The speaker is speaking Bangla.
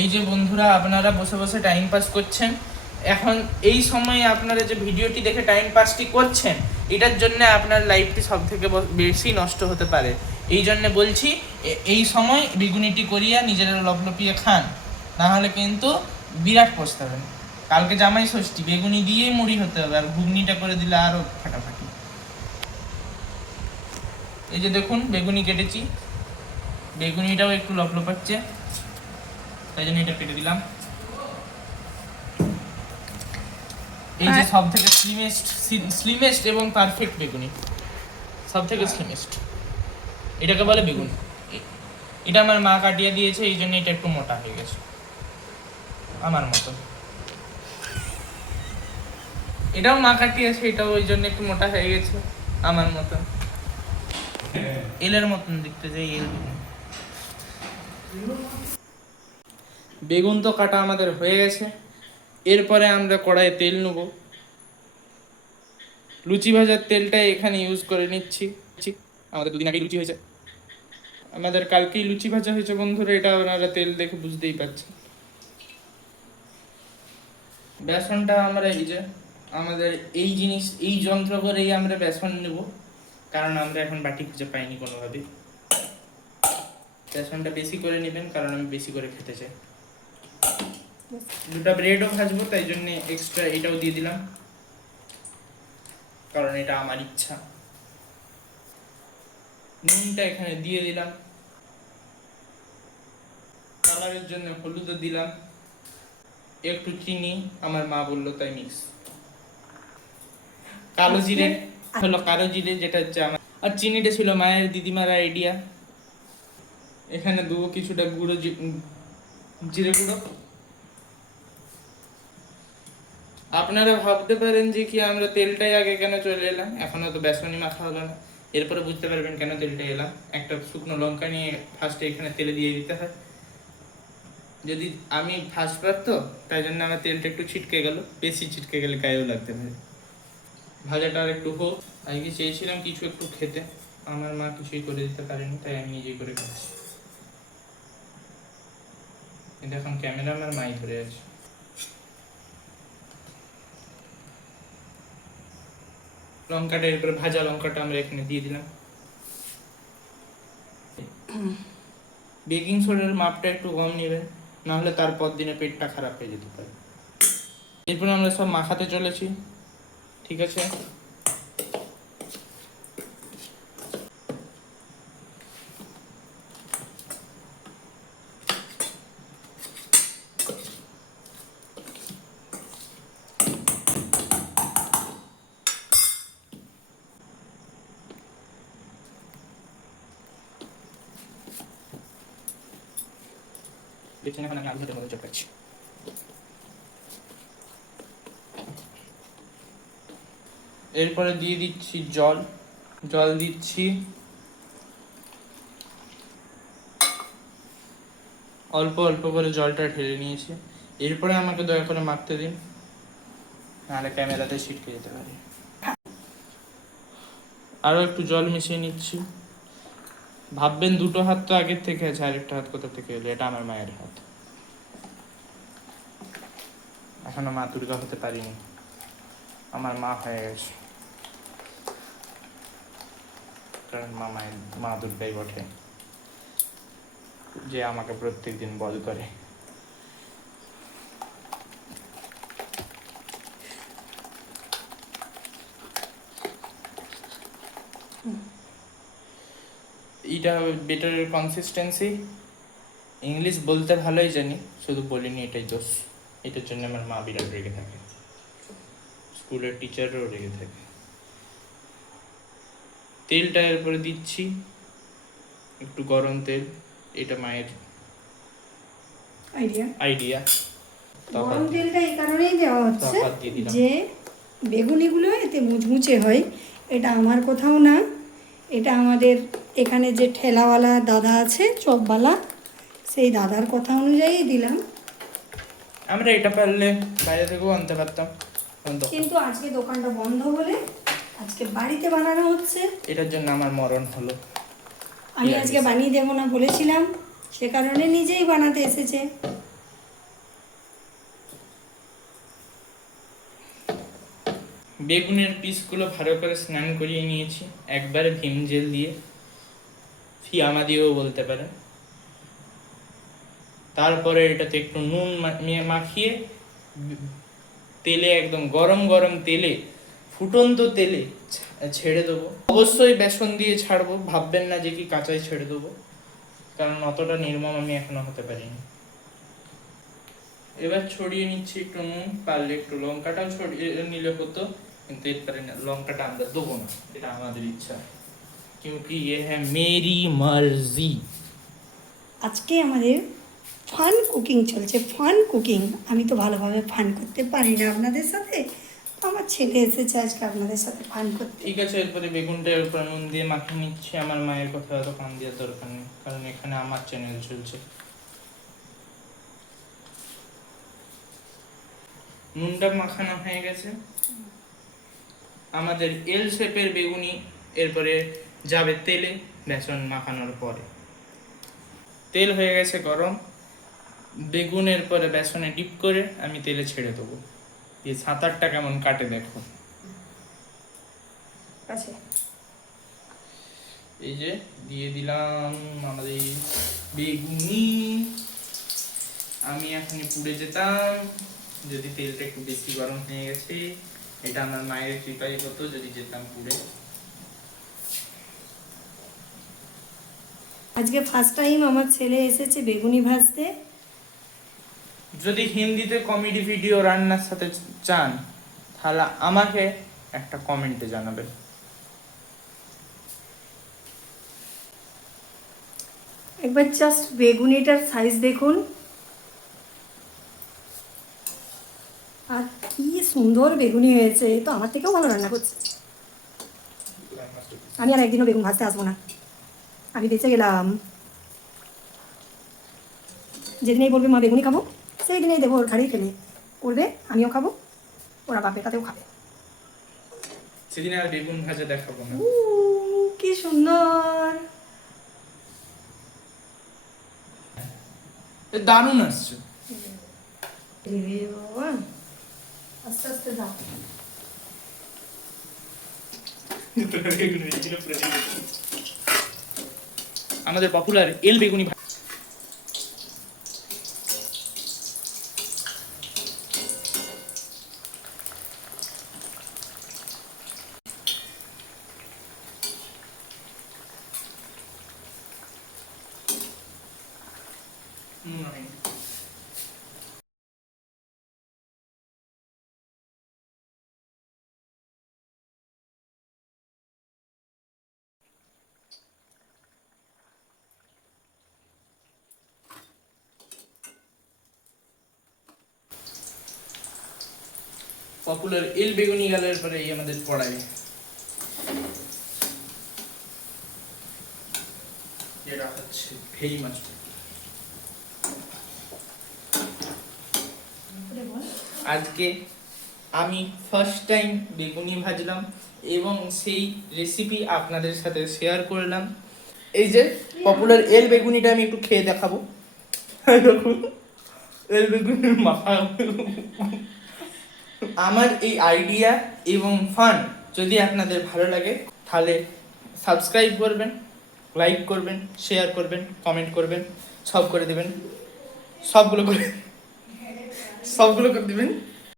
এই যে বন্ধুরা আপনারা বসে বসে টাইম পাস করছেন, এখন এই সময়ে আপনারা যে ভিডিওটি দেখে টাইম পাসটি করছেন, এটার জন্য আপনার লাইফটি সব থেকে বেশি নষ্ট হতে পারে। এই জন্য বলছি এই সময় বেগুনিটি করিয়া নিজেরা লপলপিয়ে খান, না হলে কিন্তু বিরাট পস্তাবেন। কালকে জামাই ষষ্ঠী, বেগুনি দিয়েই মুড়ি হতে হবে, আর ঘুগনিটা করে দিলে আরও ফাটাফাটি। এই যে দেখুন বেগুনি কেটেছি, বেগুনিটাও একটু লপলপাচ্ছে, তাই জন্য এটা কেটে দিলাম। এই যে সব থেকে স্লিমেস্ট এবং পারফেক্ট বেগুনি, সব থেকে স্লিমেস্ট, এটাকে বলে বেগুন। এটা আমার মা কাটিয়ে দিয়েছে, এই জন্য এটা একটু মোটা হয়ে গেছে আমার মতো। এটাও মা কাটিয়েছে, এটাও ওই জন্য একটু মোটা হয়ে গেছে আমার মতো, এলের মতন দেখতে যাই এল। বেগুন তো কাটা আমাদের হয়ে গেছে, এরপরে আমরা কড়াইয়ে তেল নেব। লুচি ভাজার তেলটা এখানে ইউজ করে নিচ্ছি। আমাদের দুদিন আগেই লুচি হয়েছে, আমাদের কালকেই লুচি ভাজা হয়েছে বন্ধুরা, এটা আপনারা তেল দেখে বুঝতেই পারছেন। বেসনটা আমরা এই যে আমাদের এই জিনিস, এই যন্ত্র করেই আমরা বেসন নেব, কারণ আমরা এখন বাটি খুঁজে পাইনি কোনোভাবে। বেসনটা বেশি করে নেবেন, কারণ আমি বেশি করে খেতে চাই। দুটো ব্রেডও ভাজবো, তাই জন্য এক্সট্রা এটাও দিয়ে দিলাম, কারণ এটা আমার ইচ্ছা। নুনটা এখানে দিয়ে দিলাম, কালারের জন্য হলুদও দিলাম, একটু চিনি, আমার মা বললো তাই মিক্স। কালো জিরে হলো, কালো জিরে যেটা হচ্ছে আমার, আর চিনিটা ছিল মায়ের দিদিমার আইডিয়া। এখানে দেবো কিছুটা গুঁড়ো জিরে গুঁড়ো। আপনারা ভাবতে পারেন যে কি আমরা তেলটাই আগে কেন চলে এলাম, এখনো তো বেসনই মাখা হলো না। এরপরে বুঝতে পারবেন কেন তেলটাই এলাম। একটা শুকনো লঙ্কা নিয়ে ফার্স্টে এখানে তেলে দিয়ে দিতে হয়। যদি আমি ফার্স্ট বার তো, তাই জন্য আমার তেলটা একটু ছিটকে গেল, বেশি ছিটকে গেলে গায়েও লাগতে পারে। ভাজাটা আর একটু হোক। আজকে চেয়েছিলাম কিছু একটু খেতে, আমার মা কিছুই করে দিতে পারেনি, তাই আমি নিজেই করে খাচ্ছি। কিন্তু এখন ক্যামেরা আমার মাই ধরে আছে। লঙ্কাটা এরপরে ভাজা লঙ্কাটা আমরা এখানে দিয়ে দিলাম। বেকিং সোডার মাপটা একটু কম নেবেন, নাহলে তারপর দিনে পেটটা খারাপ হয়ে যেতে পারে। এরপর আমরা সব মাখাতে চলেছি, ঠিক আছে। দেখছেন এখন আমি আলু ভাতের মধ্যে চটকাচ্ছি। এরপরে দিয়ে দিচ্ছি জল দিচ্ছি অল্প অল্প করে, জলটা ঢেলে নিয়েছি। এরপরে আমাকে দয়া করে মাখতে দিন, নাহলে ক্যামেরাতে ছিটকে যেতে পারে। আরও একটু জল মিশিয়ে নিচ্ছি। ভাববেন দুটো হাত তো আগের থেকে আছে, আরেকটা হাত কোথা থেকে এলো? এটা আমার মায়ের হাত, এখনো মা দুর্গা হতে পারিনি, আমার মা হয়ে গেছে, কারণ মা দুর্গাই বটে, যে আমাকে প্রত্যেকদিন বধ করে। এটা বেটারের কনসিস্টেন্সি, ইংলিশ বলতে ভালোই জানি, শুধু বলিনি, এটাই দোষ। এটার জন্য আমার মা বিরাট রেগে থাকে, স্কুলের টিচারও রেগে থাকে। তেলটা এরপরে দিচ্ছি, একটু গরম তেল, এটা মায়ের আইডিয়া। গরম তেলটা এই কারণেই দেওয়া হচ্ছে যে বেগুনিগুলো এতে মুচমুচে হয়। এটা আমার কোথাও না, এটা আমাদের এখানে যে ঠেলাওয়ালা দাদা আছে, চপওয়ালা, সেই দাদার কথা অনুযায়ী দিলাম। আমরা এটা পারলে বাইরে থেকেও আনতে পারতাম, কিন্তু আজকে দোকানটা বন্ধ বলে আজকে বাড়িতে বানানো হচ্ছে। এটার জন্য আমার মরণ হলো। আমি আজকে বানিয়ে দেবো না বলেছিলাম, সে কারণে নিজেই বানাতে এসেছে। বেগুনের পিসগুলো ভালো করে স্নান করিয়ে নিয়েছি একবারে ভিম জেল দিয়ে, ফিয়ামা দিয়েও বলতে পারেন। তারপরে এটাতে একটু নুন মাখিয়ে তেলে, একদম গরম গরম তেলে, ফুটন্ত তেলে ছেড়ে দেবো। অবশ্যই বেসন দিয়ে ছাড়বো, ভাববেন না যে কি কাঁচাই ছেড়ে দেবো, কারণ অতটা নির্মম আমি এখনো হতে পারিনি। এবার ছড়িয়ে নিচ্ছি একটু নুন, পারলে একটু লঙ্কাটাও ছড়িয়ে নিলে হতো, কিন্তু এরপরে লঙ্কাটা আমরা দেবো না, এটা আমাদের ইচ্ছা, क्योंकि ये है मेरी मर्जी। আজকে আমাদের ফান কুকিং চলছে, ফান কুকিং। আমি তো ভালোভাবে ফান করতে পারি না আপনাদের সাথে, তো আমার ছেলে এসেছে আজকে আপনাদের সাথে ফান করতে। ঠিক আছে, এরপরে বেগুনটার উপর নুন দিয়ে মাখিয়ে নিচ্ছি। আমার মায়ের কথা অত কান দেওয়ার দরকার নেই, কারণ এখানে আমার চ্যানেল চলছে। নুনটা মাখানো হয়ে গেছে, আমাদের এল শেপের বেগুনি এরপরে যাবে তেলে বেসন মাখানোর পরে। তেল হয়ে গেছে গরম, বেগুনের পরে বেসনে ডিপ করে আমি তেলে ছেড়ে দেবো। এই 7-8টা কেমন কাটে দেখো। আচ্ছা, এই যে দিয়ে দিলাম আমাদের বেগুনি। আমি এখনই পুড়ে যেতাম যদি তেলটা একটু বেশি গরম হয়ে গেছে, এটা আমার মায়ের কৃপাই হতো যদি যেতাম পুড়ে। আজকে ফার্স্ট টাইম আমার ছেলে এসেছে বেগুনি ভাজতে। যদি হিন্দিতে কমেডি ভিডিও রান্নার সাথে চান তাহলে আমাকে একটা কমেন্টে জানাবেন। একবার জাস্ট বেগুনিটার সাইজ দেখুন, আর কি সুন্দর বেগুনি হয়েছে। এই তো আমার থেকেও ভালো রান্না করছে। আমি আর একদিনও বেগুন ভাজতে আসবো না, আমি বেঁচে গেলাম। যেদিনেই বলবে মা বেগুনি খাবো, সেই দিনেই দেবো ওর ঘাড়েই ফেলে করবে, আমিও খাবো, ওরা বাপ বেটাতেও খাবে। সেদিন আর বেগুন ভাজা দেখাবো না। কি সুন্দর, দারুণ আসছে। আস্তে আস্তে দাও। আমাদের পপুলার এল বেগুনি পপুলার এল বেগুনি গেলের পরে এই আমাদের কড়াই, যেটা হচ্ছে ভেরি মাছ। আজকে আমি ফার্স্ট টাইম বেগুনি ভাজলাম এবং সেই রেসিপি আপনাদের সাথে শেয়ার করলাম। এই যে পপুলার এল বেগুনিটা আমি একটু খেয়ে দেখাবো। এল বেগুনির মাথা। আমার এই আইডিয়া এবং ফান যদি আপনাদের ভালো লাগে তাহলে সাবস্ক্রাইব করবেন, লাইক করবেন, শেয়ার করবেন, কমেন্ট করবেন, সব করে দেবেন, সবগুলো করে দেবেন।